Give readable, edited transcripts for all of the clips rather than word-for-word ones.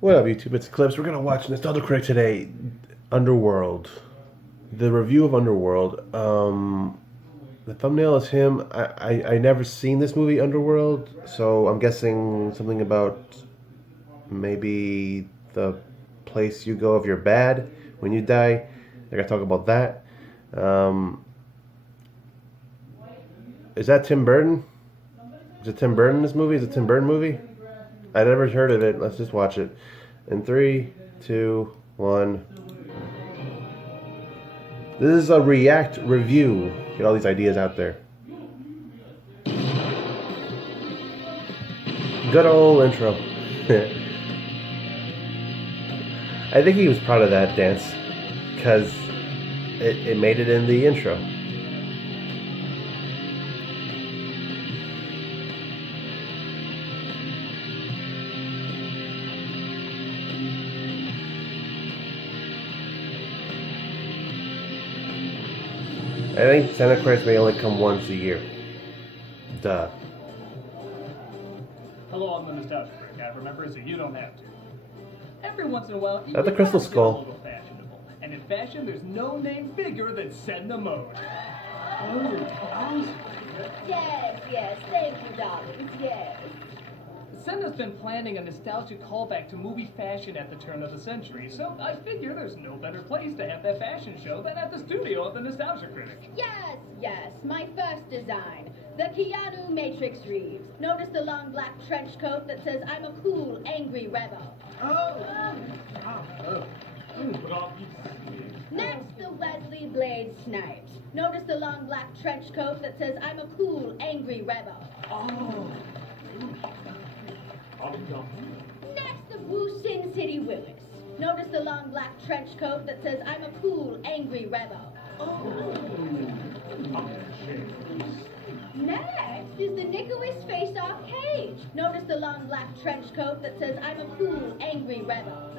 What up, YouTube? It's Eclipse. We're gonna watch Nostalgia Critic today. Underworld. The review of Underworld. The thumbnail is him. I never seen this movie, Underworld, so I'm guessing something about maybe the place you go if you're bad when you die. They're gonna talk about that. Um, is that Tim Burton? Is it Tim Burton, this movie? Is it a Tim Burton movie? I never heard of it. Let's just watch it. In 3, 2, 1. This is a react review. Get all these ideas out there. Good old intro. I think he was proud of that dance because it made it in the intro. I think Santa Claus may only come once a year. Duh. Hello, I'm the Nostalgia Critic. I remember, so you don't have to. Every once in a while, Not the Crystal gotta get Skull. a little fashionable. And in fashion, there's no name bigger than setting the mode. Yes, thank you, darlings, yes. Senna's been planning a nostalgic callback to movie fashion at the turn of the century, so I figure there's no better place to have that fashion show than at the studio of the Nostalgia Critic. Yes, my first design. The Keanu Matrix Reeves. Notice the long black trench coat that says, I'm a cool, angry rebel. Next, the Wesley Blade Snipes. Notice the long black trench coat that says, I'm a cool, angry rebel. Next, the Wu Sin City Willis. Notice the long black trench coat that says, I'm a cool, angry rebel. Next is the Nicholas Face-Off Cage. Notice the long black trench coat that says, I'm a cool, angry rebel.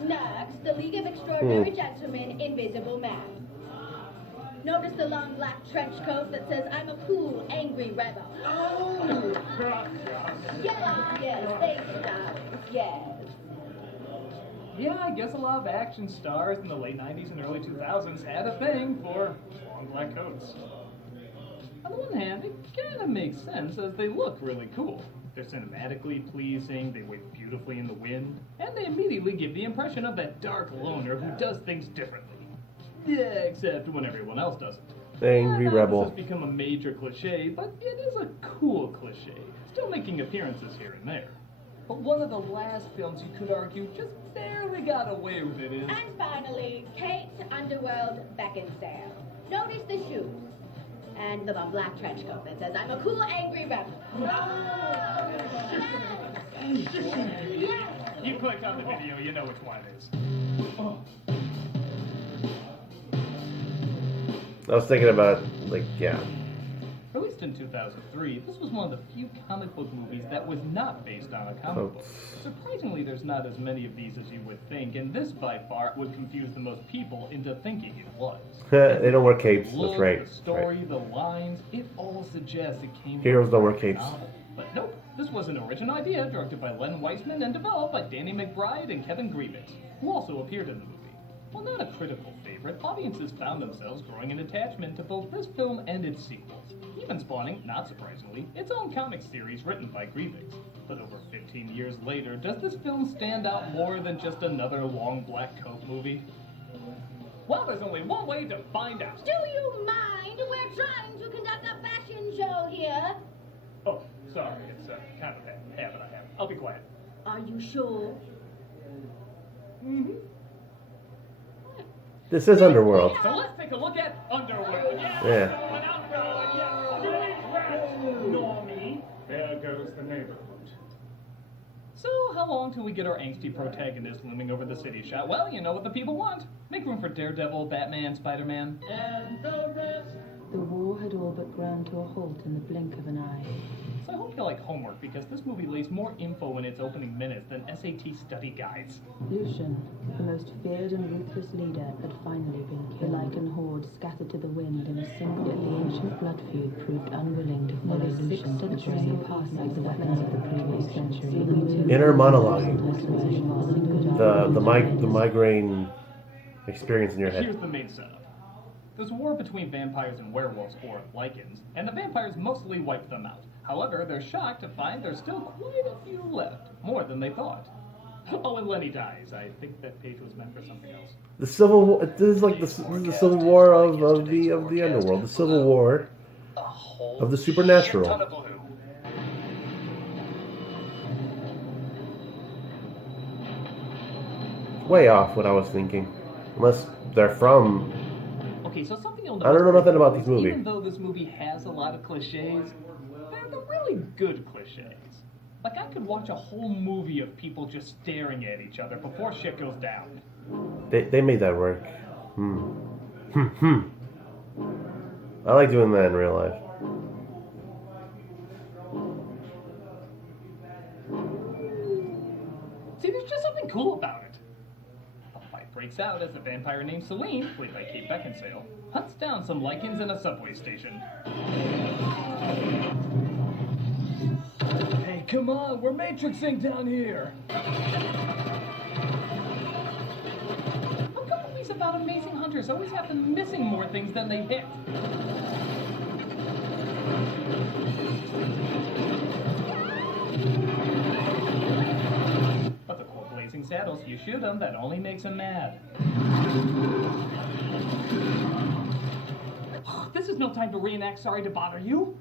Next, the League of Extraordinary Gentlemen, Invisible Man. Notice the long black trench coat that says, I'm a cool, angry rebel. Yes, thank you, darlings, yes. Yeah, I guess a lot of action stars in the late 90s and early 2000s had a thing for long black coats. On the one hand, it kind of makes sense as they look really cool. They're cinematically pleasing, they wave beautifully in the wind, and they immediately give the impression of that dark loner who does things differently. Yeah, except when everyone else doesn't. Angry rebel. This has become a major cliche, but it is a cool cliche, still making appearances here and there. But one of the last films you could argue just barely got away with it is... And finally, Kate Underworld Beckinsale. Notice the shoes. And the long black trench coat that says, I'm a cool, angry rebel. Yes. You clicked on the video, you know which one it is. I was thinking about, yeah. Released in 2003, this was one of the few comic book movies that was not based on a comic book. Surprisingly, there's not as many of these as you would think, and this by far would confuse the most people into thinking it was. They don't wear capes. The look, That's right. the story, Right. the lines, it all suggests it came Heroes from don't wear a capes. novel. But nope, this was an original idea directed by Len Weissman and developed by Danny McBride and Kevin Grievous, who also appeared in the movie. While not a critical favorite, audiences found themselves growing an attachment to both this film and its sequels, even spawning, not surprisingly, its own comic series written by Grievous. But over 15 years later, does this film stand out more than just another long black coat movie? Well, there's only one way to find out. Do you mind? We're trying to conduct a fashion show here. Oh, sorry, it's kind of a habit I have. I'll be quiet. Are you sure? Mm-hmm. This is Underworld. So let's take a look at Underworld. Yeah. Normie. There goes the neighborhood. So, how long till we get our angsty protagonist looming over the city shot? Well, you know what the people want. Make room for Daredevil, Batman, Spider-Man, and the rest. The war had all but ground to a halt in the blink of an eye. So I hope you like homework because this movie lays more info in its opening minutes than SAT study guides. Lucian, the most feared and ruthless leader, had finally been killed. The Lycan horde scattered to the wind in a single. Yet the ancient blood feud proved unwilling to follow Lucian to the grave, passing the weapons of the previous century. Inner monologuing. The migraine experience in your head. Here's the main setup. There's a war between vampires and werewolves, or Lycans, and the vampires mostly wipe them out. However, they're shocked to find there's still quite a few left, more than they thought. Oh, and Lenny dies. I think that page was meant for something else. The Civil War. This is like the Civil War of the Underworld. The Civil War of the supernatural. Way off what I was thinking. Unless they're from. Okay, so something you'll I don't know nothing about this movie. Even though this movie has a lot of cliches, they're really good cliches. Like, I could watch a whole movie of people just staring at each other before shit goes down. They made that work. I like doing that in real life. See, there's just something cool about it. A fight breaks out as a vampire named Celine, played by Kate Beckinsale, hunts down some Lycans in a subway station. Hey, come on, we're matrixing down here! How come movies about amazing hunters always have them missing more things than they hit? But the cool blazing saddles, you shoot them, that only makes them mad. This is no time to reenact Sorry to Bother You.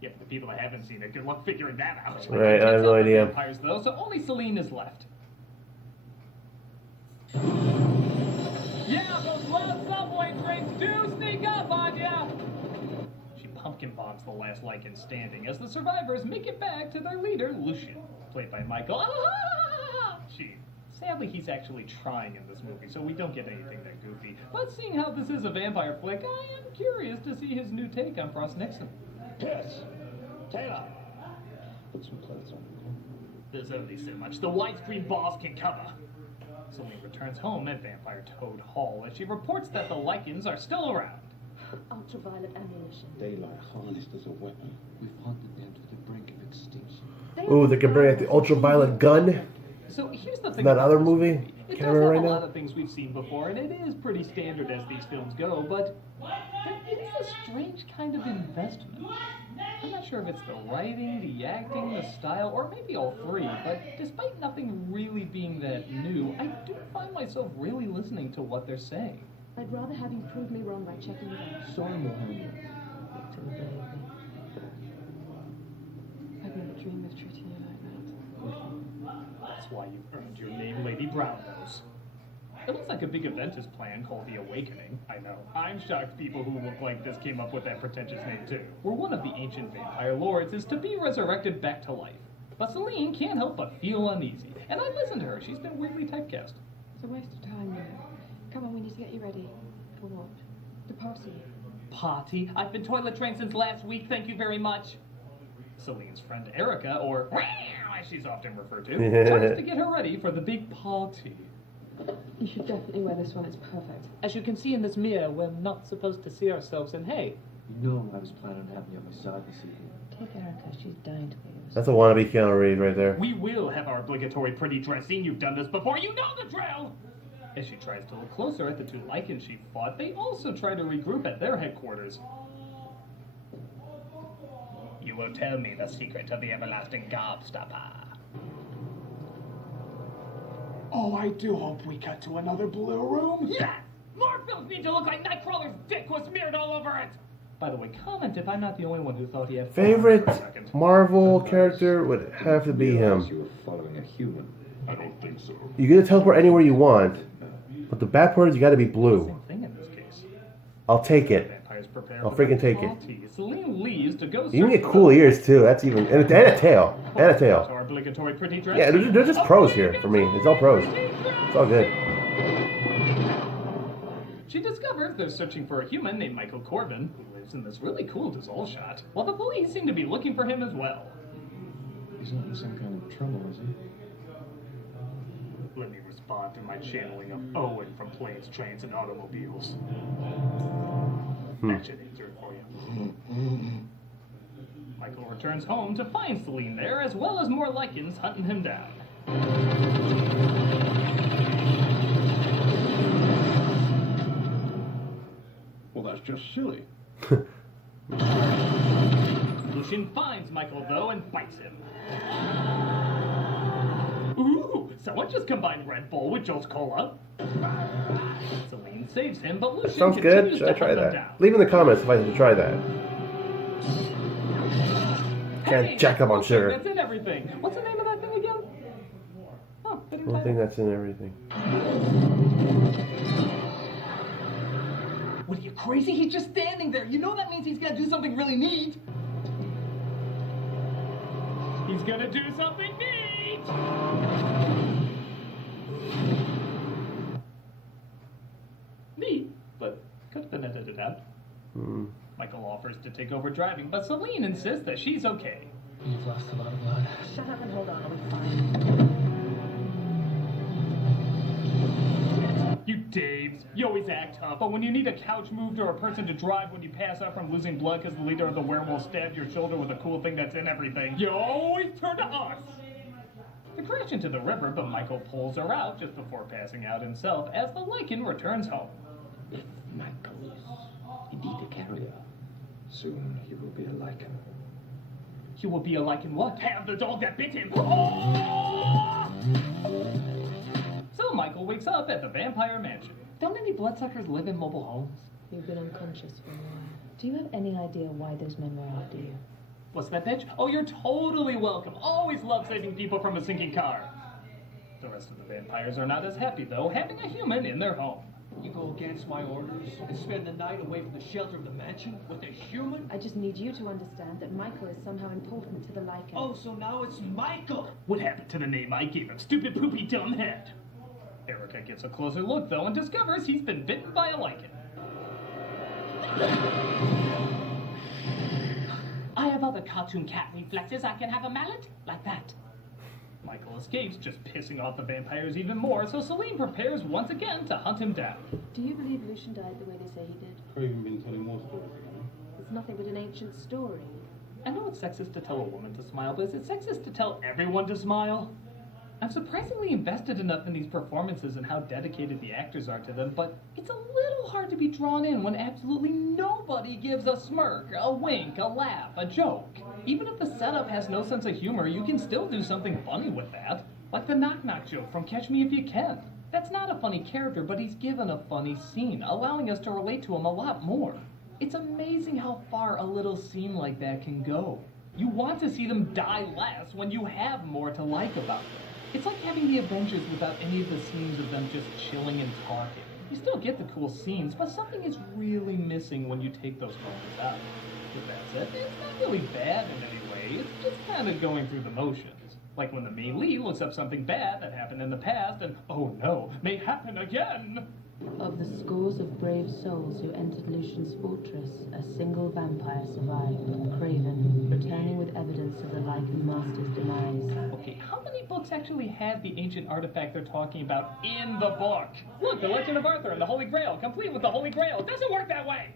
Yeah, for the people that haven't seen it, good luck figuring that out. Right, I have no idea. Vampires, though, so only Celine is left. Yeah, those loud subway trains do sneak up on ya! She pumpkin bombs the last Lycan standing as the survivors make it back to their leader, Lucian, played by Michael. Sadly, he's actually trying in this movie, so we don't get anything that goofy. But seeing how this is a vampire flick, I am curious to see his new take on Frost Nixon. Yes. Taylor. Put some clothes on. There's only so much the widescreen balls can cover. Celine returns home at Vampire Toad Hall as she reports that the Lycans are still around. Ultraviolet ammunition. Daylight harnessed as a weapon. We've hunted them to the brink of extinction. Ooh, they can bring out the ultraviolet gun. So here's the thing. That about other this movie? It Can't does remember have right a now. lot of things we've seen before, and it is pretty standard as these films go, but it is a strange kind of investment. I'm not sure if it's the writing, the acting, the style, or maybe all three, but despite nothing really being that new, I do find myself really listening to what they're saying. I'd rather have you prove me wrong by checking it out. Sorry, Mohammed. I'd never dream of treating you like that. That's why you earned your name, Lady Brownnose. It looks like a big event is planned called The Awakening. I know. I'm shocked people who look like this came up with that pretentious name too. Where one of the ancient vampire lords is to be resurrected back to life. But Celine can't help but feel uneasy. And I listen to her. She's been weirdly typecast. It's a waste of time now. Come on, we need to get you ready. For what? The party. Party? I've been toilet trained since last week, thank you very much. Celine's friend Erica, or as she's often referred to, tries to get her ready for the big party. You should definitely wear this one. It's perfect. As you can see in this mirror, we're not supposed to see ourselves, and hey, You know I was planning on having you on my side this evening. Take Erica. She's dying to be yours. That's a wannabe Keanu Reeves right there. we will have our obligatory pretty dressing. You've done this before. You know the drill! As she tries to look closer at the two Lycans she fought, they also try to regroup at their headquarters. You will tell me the secret of the everlasting gobstopper. Oh, I do hope we cut to another blue room. Yes! More films need to look like Nightcrawler's dick was smeared all over it! By the way, comment if I'm not the only one who thought he had Favorite for a second. Marvel character would have to be him. You were following a human. I don't think so. You get to teleport anywhere you want, but the bad part is you got to be blue. Same thing in this case. I'll take it. Vampires prepare I'll for freaking the take it. party. Celine leaves to go You can search get for cool the- ears too. That's even and a tail and a So tail. our obligatory pretty dress. Yeah, they're just pros here for me. It's all pros. It's all good. She discovers First, they're searching for a human named Michael Corbin, who lives in this really cool dissolve shot, while the police seem to be looking for him as well. He's not in some kind of trouble, is he? Let me respond through my channeling of Owen from Planes, Trains, and Automobiles. That should answer it for you. Michael returns home to find Celine there, as well as more lichens hunting him down. Well, that's just silly. Lucian finds Michael, though, and bites him. Ooh, someone just combined Red Bull with Jolt Cola. Celine saves him, but Lucian Sounds continues good. Should to I try hunt him that? down. Leave in the comments if I should try that. Hey, Can't jack up on sugar. That's in everything. What's the name of that thing again? Oh, video One thing title. that's in everything. What are you, crazy? He's just standing there. You know that means he's gonna do something really neat. He's gonna do something neat! Neat, but could have been edited out. Michael offers to take over driving, but Celine insists that she's okay. You've lost a lot of blood. Shut up and hold on, I'll be fine. You Daves, you always act tough, but when you need a couch moved or a person to drive when you pass out from losing blood because the leader of the werewolf stabbed your shoulder with a cool thing that's in everything, you always turn to us! They crash into the river, but Michael pulls her out just before passing out himself as the lichen returns home. If Michael is indeed a carrier, soon he will be a lichen. He will be a lichen what? Have the dog that bit him! Oh! So Michael wakes up at the vampire mansion. Don't any bloodsuckers live in mobile homes? You've been unconscious for a while. Do you have any idea why those men were after you? What's that, bitch? Oh, you're totally welcome. Always love saving people from a sinking car. The rest of the vampires are not as happy, though, having a human in their home. You go against my orders and spend the night away from the shelter of the mansion with a human? I just need you to understand that Michael is somehow important to the lichen. Oh, so now it's Michael! What happened to the name I gave him? Stupid, poopy, dumb head. Erica gets a closer look, though, and discovers he's been bitten by a lichen. I have other cartoon cat reflexes. I can have a mallet like that. Michael escapes, just pissing off the vampires even more, so Celine prepares once again to hunt him down. Do you believe Lucian died the way they say he did? Craven been telling more stories, you know? It's nothing but an ancient story. I know it's sexist to tell a woman to smile, but is it sexist to tell everyone to smile? I'm surprisingly invested enough in these performances and how dedicated the actors are to them, but it's a little hard to be drawn in when absolutely nobody gives a smirk, a wink, a laugh, a joke. Even if the setup has no sense of humor, you can still do something funny with that. Like the knock-knock joke from Catch Me If You Can. That's not a funny character, but he's given a funny scene, allowing us to relate to him a lot more. It's amazing how far a little scene like that can go. You want to see them die less when you have more to like about them. It's like having the Avengers without any of the scenes of them just chilling and talking. You still get the cool scenes, but something is really missing when you take those moments out. With that said, it's not really bad in any way, it's just kind of going through the motions. Like when the main lead looks up something bad that happened in the past and, oh no, may happen again! Of the scores of brave souls who entered Lucian's fortress, a single vampire survived, Craven, returning with evidence of the lichen master's demise. Okay, how many books actually have the ancient artifact they're talking about in the book? Look, the Legend of Arthur and the Holy Grail, complete with the Holy Grail. It doesn't work that way!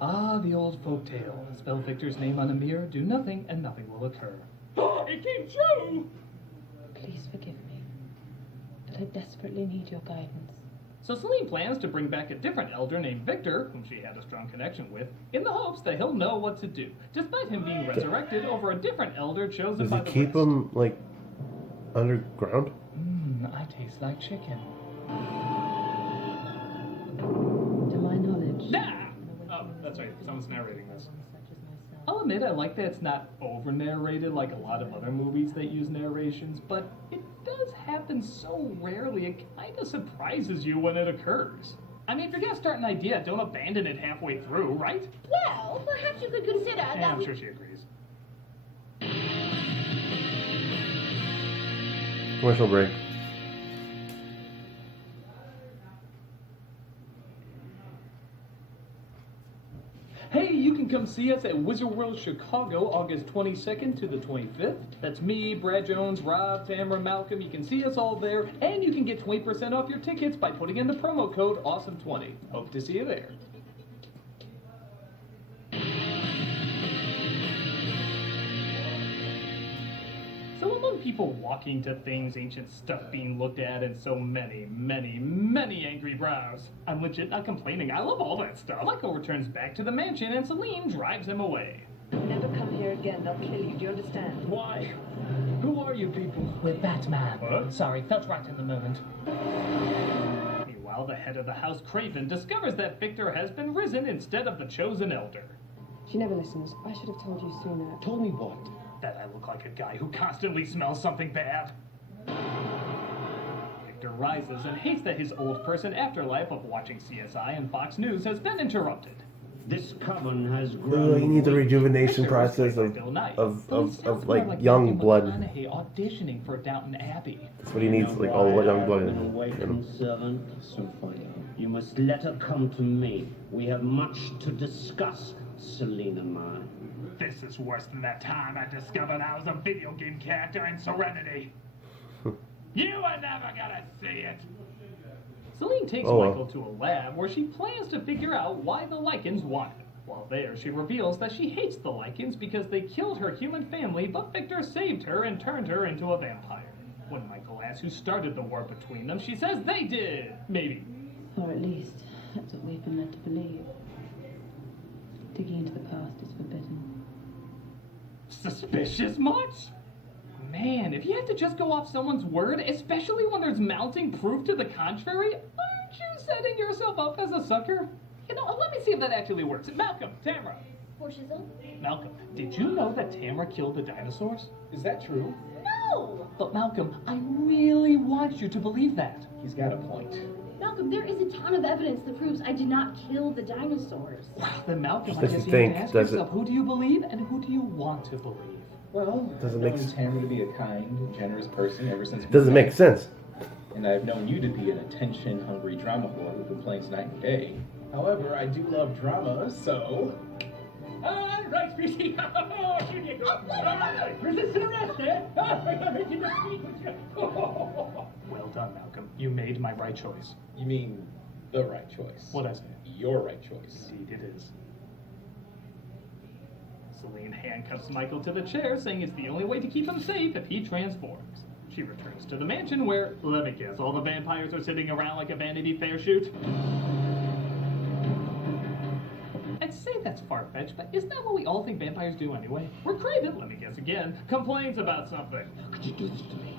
Ah, the old folk tale. Spell Victor's name on a mirror, do nothing, and nothing will occur. It came true! Please forgive me, but I desperately need your guidance. So Celine plans to bring back a different elder named Victor, whom she had a strong connection with, in the hopes that he'll know what to do, despite him being resurrected over a different elder chosen Does by he the keep rest. him, like, underground? I taste like chicken. To my knowledge... Ah! Oh, that's right, someone's narrating this. Such as myself. I'll admit I like that it's not over-narrated like a lot of other movies that use narrations, but it does happen so rarely it kind of surprises you when it occurs. I mean, if you're gonna start an idea, don't abandon it halfway through, right? Well, perhaps you could consider Yeah, that I'm we... sure she agrees. Commercial break. Hey, you can come see us at Wizard World Chicago August 22nd to the 25th. That's me, Brad Jones, Rob, Tamara, Malcolm. You can see us all there, and you can get 20% off your tickets by putting in the promo code AWESOME20. Hope to see you there. So among people walking to things, ancient stuff being looked at, and so many, many, many angry brows, I'm legit not complaining. I love all that stuff. Michael returns back to the mansion, and Celine drives him away. Never come here again, they'll kill you, do you understand? Why? Who are you people? We're Batman. What? Sorry, felt right in the moment. Meanwhile, the head of the house, Craven, discovers that Victor has been risen instead of the chosen elder. She never listens. I should have told you sooner. Told me what? That I look like a guy who constantly smells something bad. Victor rises and hates that his old person afterlife of watching CSI and Fox News has been interrupted. This coven has grown. You need the rejuvenation Victor was process played by Bill Nye. of like young blood. McConaughey auditioning for Downton Abbey. That's what he needs, like all young blood in An awakened servant. Soon find out. You must let her come to me. We have much to discuss, Selena mine. This is worse than that time I discovered I was a video game character in Serenity. You are never gonna see it. Celine takes Michael to a lab where she plans to figure out why the Lycans want him. While there, she reveals that she hates the Lycans because they killed her human family, but Victor saved her and turned her into a vampire. When Michael asks who started the war between them, she says they did. Maybe. Or at least, that's what we've been led to believe. Digging into the past is forbidden. Suspicious much? Man, if you had to just go off someone's word, especially when there's mounting proof to the contrary, aren't you setting yourself up as a sucker? You know, let me see if that actually works. Malcolm, Tamara. For shizzle? Malcolm, did you know that Tamara killed the dinosaurs? Is that true? No! But Malcolm, I really want you to believe that. He's got a point. Malcolm, there is a ton of evidence that proves I did not kill the dinosaurs. Well, then Malcolm, I Does guess it you have to think- ask does it- yourself, who do you believe and who do you want to believe? Well, Doesn't I've make known s- Tamara to be a kind, generous person ever since we Doesn't met. make sense. And I've known you to be an attention-hungry drama whore who complains night and day. However, I do love drama, so... All right, Speedy. Oh, here you go. All right. Resist arrest, eh? Well done, Malcolm. You made my right choice. You mean the right choice. What I say? Your right choice. Indeed it is. Celine handcuffs Michael to the chair, saying it's the only way to keep him safe if he transforms. She returns to the mansion where, let me guess, all the vampires are sitting around like a Vanity Fair shoot. I'd say that's far-fetched, but isn't that what we all think vampires do anyway? We're Craven, let me guess again, complains about something. How could you do this to me?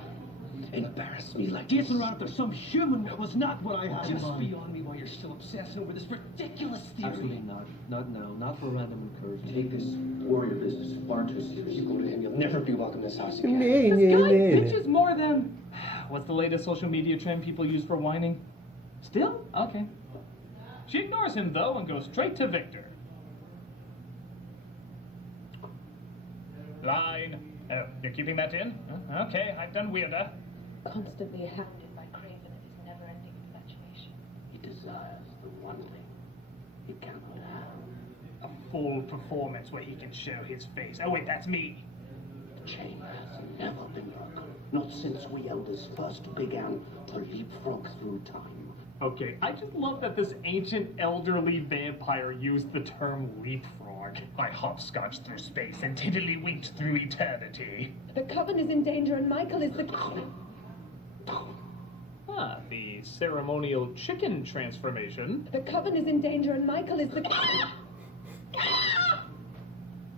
Embarrass me like Dancing this? around after some human that was not what I had in Just mind. be on me while you're still obsessing over this ridiculous theory. Absolutely not. Not now. Not for random encouragement. Take this warrior business far too serious. You go to him, you'll never be welcome in this house again. This guy bitches more than... What's the latest social media trend people use for whining? Still? Okay. She ignores him, though, and goes straight to Victor. Line. Oh, you're keeping that in? Okay, I've done weirder. Constantly hounded by Craven and his never-ending infatuation. He desires the one thing he cannot have. A full performance where he can show his face. Oh, wait, that's me. The chain has never been broken. Not since we elders first began to leapfrog through time. Okay, I just love that this ancient elderly vampire used the term leapfrog. I hopscotched through space and tiddly-winked through eternity. The coven is in danger and Michael is the... Ah, the ceremonial chicken transformation. The coven is in danger and Michael is the...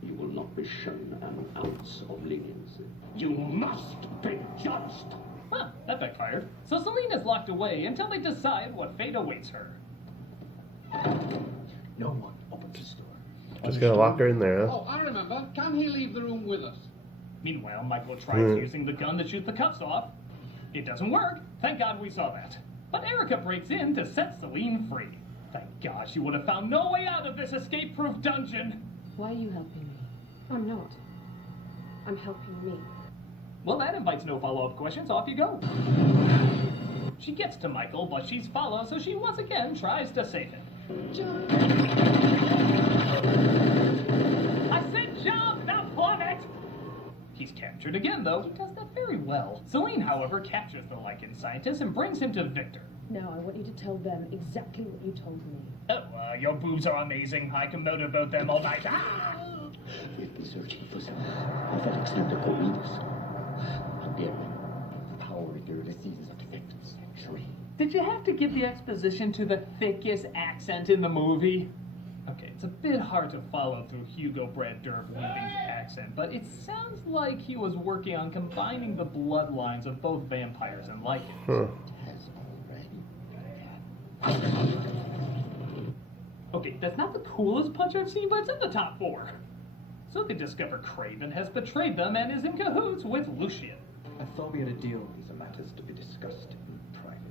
You will not be shown an ounce of leniency. You must be judged. Huh, that backfired. So Celine is locked away until they decide what fate awaits her. No one opens this door. Just gonna lock her in there, huh? Oh, I remember. Can he leave the room with us? Meanwhile, Michael tries using the gun to shoot the cuffs off. It doesn't work. Thank God we saw that. But Erica breaks in to set Celine free. Thank God she would have found no way out of this escape-proof dungeon. Why are you helping me? I'm not. I'm helping me. Well, that invites no follow-up questions. Off you go. She gets to Michael, but she's followed, so she once again tries to save him. I said jump, not plummet! He's captured again, though. He does that very well. Celine, however, captures the Lycan scientist and brings him to Victor. Now I want you to tell them exactly what you told me. Oh, your boobs are amazing. I can motorboat them all night. Ah! We'll be searching for some prophetic Santa Corvinus. Again, powering your diseases of defectives, actually. Did you have to give the exposition to the thickest accent in the movie? Okay, it's a bit hard to follow through Hugo Brad Weaving's accent, but it sounds like he was working on combining the bloodlines of both vampires and Lycans. Okay, that's not the coolest punch I've seen, but it's in the top 4. So they discover Craven has betrayed them and is in cahoots with Lucien. I thought we had a deal. These are matters to be discussed in private.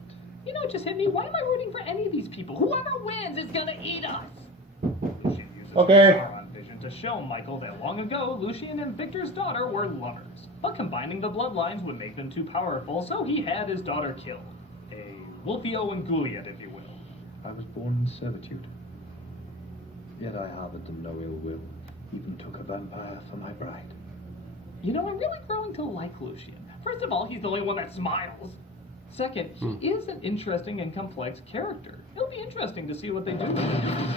You know, it just hit me. Why am I rooting for any of these people? Whoever wins is gonna eat us! Lucien uses Sauron vision to show Michael that long ago, Lucien and Victor's daughter were lovers. But combining the bloodlines would make them too powerful, so he had his daughter killed. A Wolfio and Gouliet, if you will. I was born in servitude. Yet I harbored them no ill will. Even took a vampire for my bride. You know, I'm really growing to like Lucien. First of all, he's the only one that smiles. Second, he is an interesting and complex character. It'll be interesting to see what they do with him.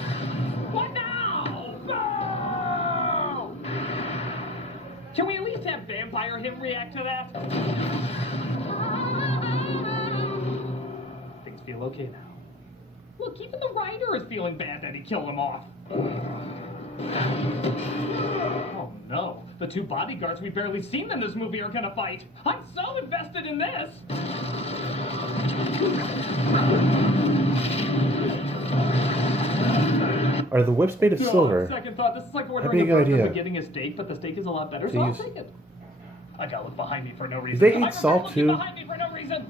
What now? No! Can we at least have Vampire him react to that? Things feel okay now. Look, even the writer is feeling bad that he killed him off. Oh no, the 2 bodyguards we've barely seen in this movie are gonna fight. I'm so invested in this! Are the whips made of silver? Second thought, this is like ordering a burger but getting a steak, but the steak is a lot better, so I'll take it. I gotta look behind me for no reason. Do they eat salt too? Behind me for no reason.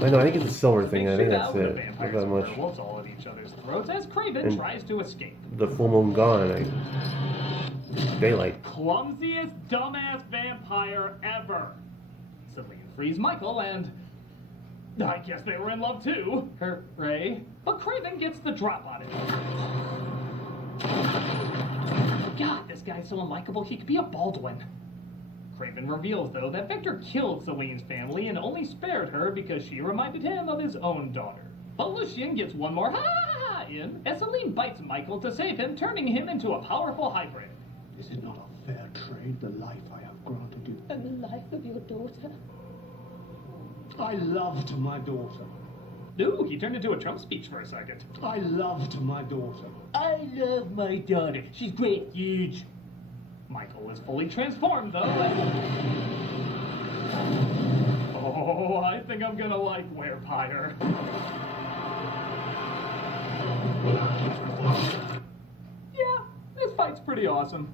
I know, I think it's a silver thing. I think that's it. Not that much. Werewolves all at each other's throats as Craven tries to escape. The full moon gone. Daylight. Clumsiest, dumbass vampire ever. Celine frees Michael, and I guess they were in love too. Hooray! But Craven gets the drop on it. God, this guy's so unlikable. He could be a Baldwin. Craven reveals, though, that Victor killed Celine's family and only spared her because she reminded him of his own daughter. But Lucien gets one more ha-ha-ha in as Celine bites Michael to save him, turning him into a powerful hybrid. Is it not a fair trade, the life I have granted you? And the life of your daughter? I loved my daughter. Ooh, he turned into a Trump speech for a second. I loved my daughter. I love my daughter. She's great, huge. Michael is fully transformed, though. Oh, I think I'm gonna like Werepire. Yeah, this fight's pretty awesome.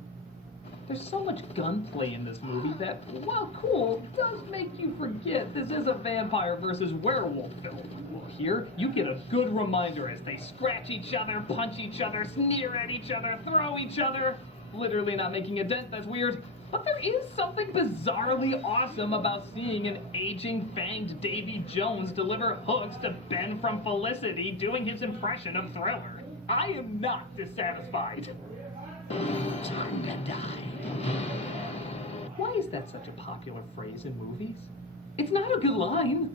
There's so much gunplay in this movie that, while cool, does make you forget this is a vampire versus werewolf film. Well, here, you get a good reminder as they scratch each other, punch each other, sneer at each other, throw each other. Literally not making a dent, that's weird. But there is something bizarrely awesome about seeing an aging, fanged Davy Jones deliver hooks to Ben from Felicity doing his impression of Thriller. I am not dissatisfied. Time to die. Why is that such a popular phrase in movies? It's not a good line.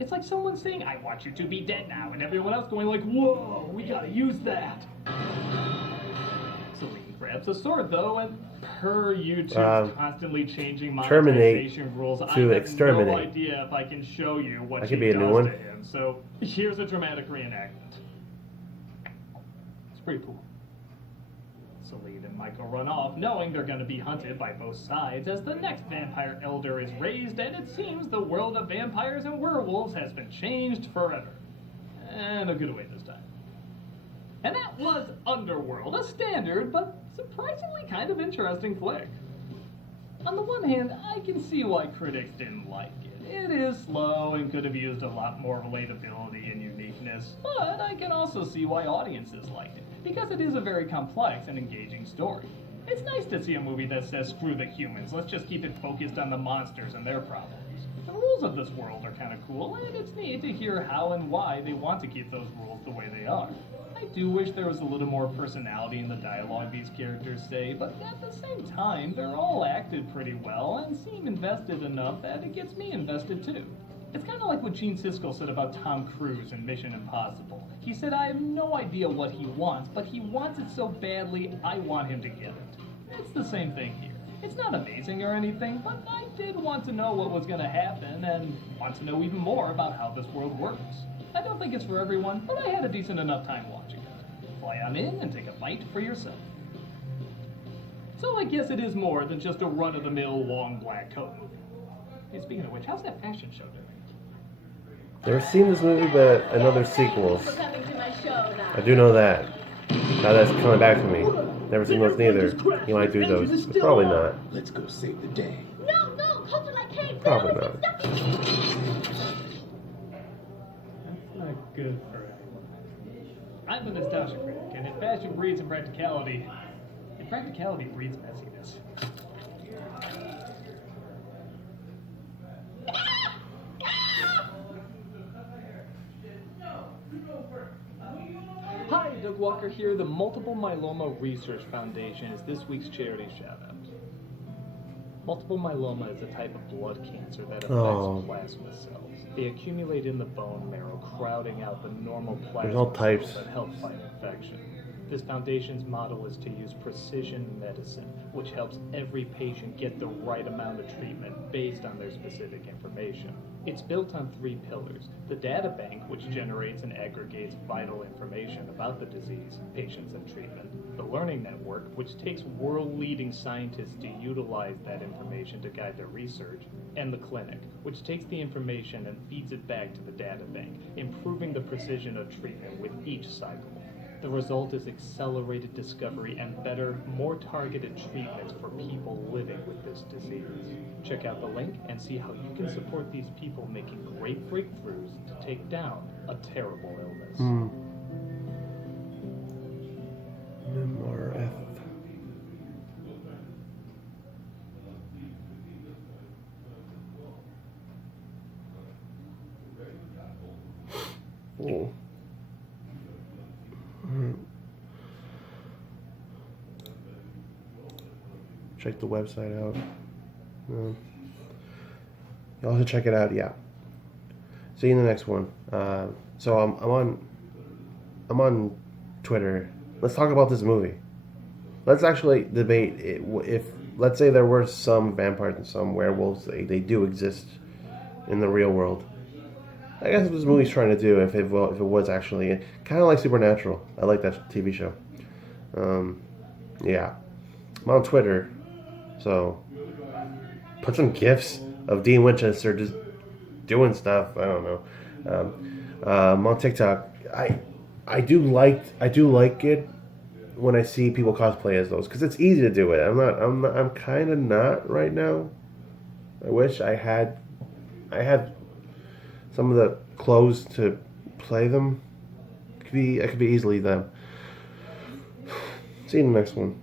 It's like someone saying, I want you to be dead now, and everyone else going like, whoa, we gotta use that. Celine grabs a sword, though, and per YouTube's constantly changing monetization rules, I have exterminate. no idea if I can show you what That she could be a does new one. to him. So here's a dramatic reenactment. It's pretty cool. Celine and Michael run off, knowing they're going to be hunted by both sides as the next vampire elder is raised, and it seems the world of vampires and werewolves has been changed forever. And a good way this time. And that was Underworld, a standard, but surprisingly kind of interesting flick. On the one hand, I can see why critics didn't like it. It is slow and could have used a lot more relatability and uniqueness, but I can also see why audiences liked it, because it is a very complex and engaging story. It's nice to see a movie that says screw the humans, let's just keep it focused on the monsters and their problems. The rules of this world are kind of cool, and it's neat to hear how and why they want to keep those rules the way they are. I do wish there was a little more personality in the dialogue these characters say, but at the same time, they're all acted pretty well and seem invested enough that it gets me invested too. It's kind of like what Gene Siskel said about Tom Cruise in Mission Impossible. He said, I have no idea what he wants, but he wants it so badly, I want him to get it. It's the same thing here. It's not amazing or anything, but I did want to know what was going to happen and want to know even more about how this world works. I don't think it's for everyone, but I had a decent enough time watching it. Fly on in and take a bite for yourself. So I guess it is more than just a run-of-the-mill long black coat movie. Hey, speaking of which, how's that fashion show doing? Never seen this movie, but another sequel. For coming to my show now. I do know that. Now that's coming back to me. Never seen those neither. You might do those, but probably not. Let's go save the day. No, hold it like hey, Probably not. That's not good for anyone. I'm a nostalgia critic, and if fashion breeds impracticality, impracticality breeds messiness. Hi, Doug Walker here. The Multiple Myeloma Research Foundation is this week's charity shout-out. Multiple myeloma is a type of blood cancer that affects plasma cells. They accumulate in the bone marrow, crowding out the normal There's all plasma types. cells that help fight infection. This foundation's model is to use precision medicine, which helps every patient get the right amount of treatment based on their specific information. It's built on 3 pillars: the data bank, which generates and aggregates vital information about the disease, patients, and treatment; the learning network, which takes world-leading scientists to utilize that information to guide their research; and the clinic, which takes the information and feeds it back to the data bank, improving the precision of treatment with each cycle. The result is accelerated discovery and better, more targeted treatments for people living with this disease. Check out the link and see how you can support these people making great breakthroughs to take down a terrible illness. MRF. Oh. Check the website out. You also check it out. Yeah. See you in the next one. So I'm on Twitter. Let's talk about this movie. Let's actually debate if let's say there were some vampires and some werewolves. They do exist in the real world. I guess what this movie's trying to do, if it was actually kind of like Supernatural. I like that TV show. Yeah, I'm on Twitter, so put some gifs of Dean Winchester just doing stuff. I don't know. I'm on TikTok. I do like it when I see people cosplay as those, because it's easy to do it. I'm kind of not right now. I wish I had some of the clothes to play them. I could be easily them. See you in the next one.